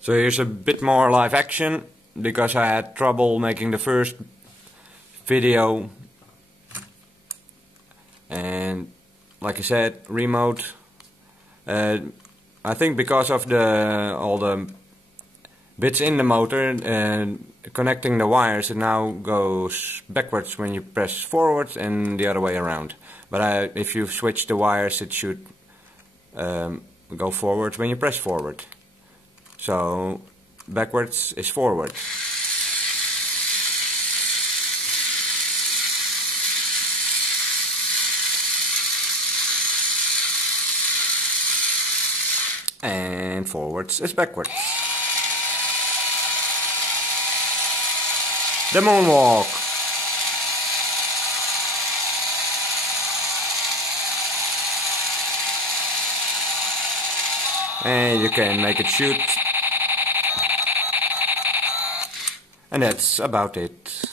So here's a bit more live action, because I had trouble making the first video, and like I said, remote. I think because of all the bits in the motor and connecting the wires, it now goes backwards when you press forward and the other way around. But if you switch the wires, it should go forward when you press forward. So backwards is forward. And forwards is backwards. The moonwalk. And you can make it shoot. And that's about it.